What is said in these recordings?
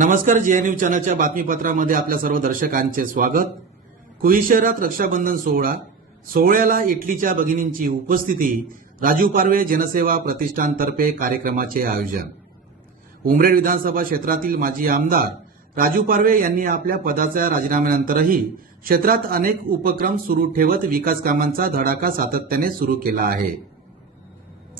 नमस्कार जेएनयू चॅनलच्या बातमीपत्रामध्ये आपल्या सर्व दर्शकांचे स्वागत. कुई शहरात रक्षाबंधन सोहळा. सोहळ्याला इटलीच्या भगिनींची उपस्थिती. राजू पारवे जनसेवा प्रतिष्ठानतर्फे कार्यक्रमाचे आयोजन. उमरेड विधानसभा क्षेत्रातील माजी आमदार राजू पारवे यांनी आपल्या पदाच्या राजीनाम्यानंतरही क्षेत्रात अनेक उपक्रम सुरू ठेवत विकास कामांचा धडाका सातत्याने सुरू केला आहे.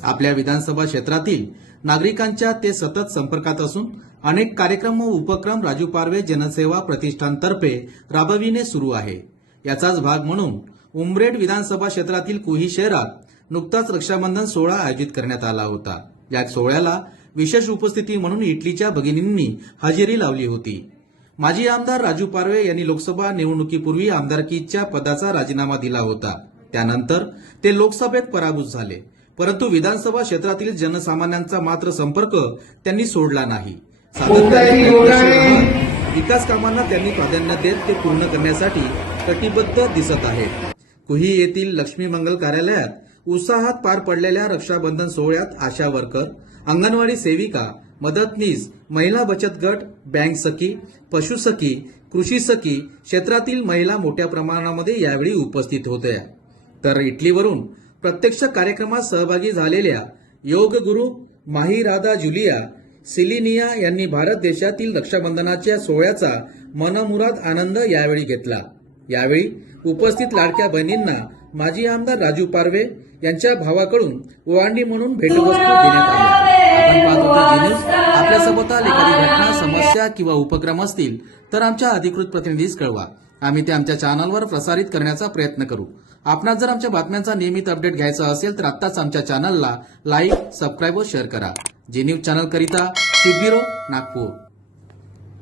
आपल्या विधानसभा क्षेत्रातील नागरिकांच्या ते सतत संपर्कात असून अनेक कार्यक्रम व उपक्रम राजू पारवे जनसेवा प्रतिष्ठानतर्फे राबविणे सुरू आहे. याचाच भाग म्हणून उमरेड विधानसभा क्षेत्रातील कुही शहरात नुकताच रक्षाबंधन सोहळा आयोजित करण्यात आला होता. या सोहळ्याला विशेष उपस्थिती म्हणून इटलीच्या भगिनींनी हजेरी लावली होती. माजी आमदार राजू पारवे यांनी लोकसभा निवडणुकीपूर्वी आमदारकीच्या पदाचा राजीनामा दिला होता. त्यानंतर ते लोकसभेत पराभूत झाले. परंतु विधानसभा क्षेत्रातील जनसामान्यांचा मात्र संपर्क त्यांनी सोडला नाही. विकास कामांना त्यांनी प्राधान्य देत ते पूर्ण करण्यासाठी कटिबद्ध दिसत आहेत. कुही येथील लक्ष्मी मंगल कार्यालयात उत्साहात पार पडलेल्या रक्षाबंधन सोहळ्यात आशा वर्कर अंगणवाडी सेविका मदतनीस महिला बचत गट बँक सखी पशुसखी कृषी सखी क्षेत्रातील महिला मोठ्या प्रमाणामध्ये यावेळी उपस्थित होत्या. तर इटलीवरून प्रत्यक्ष कार्यक्रमात सहभागी झालेल्या योग गुरु माहीराधा जुलिया सिलिनिया यांनी भारत देशातील रक्षाबंधनाच्या सोहळ्याचा मनमुराद आनंद यावेळी घेतला. यावेळी उपस्थित लाडक्या बहिणींना माजी आमदार राजू पारवे यांच्या भावाकडून ओवांडी म्हणून भेटवस्तू देण्यात आली. आपण पाहत आपल्यासोबत एखादी घटना समस्या किंवा उपक्रम असतील तर आमच्या अधिकृत प्रतिनिधीस कळवा. आम्ही ते आमच्या चॅनलवर प्रसारित करण्याचा प्रयत्न करू. आपणास जर आमच्या बातम्यांचा नियमित अपडेट घ्यायचा असेल तर आत्ताच आमच्या चॅनलला लाईक सबस्क्राईब व शेअर करा. जे न्यूज चॅनल करिता ब्युरो नागपूर.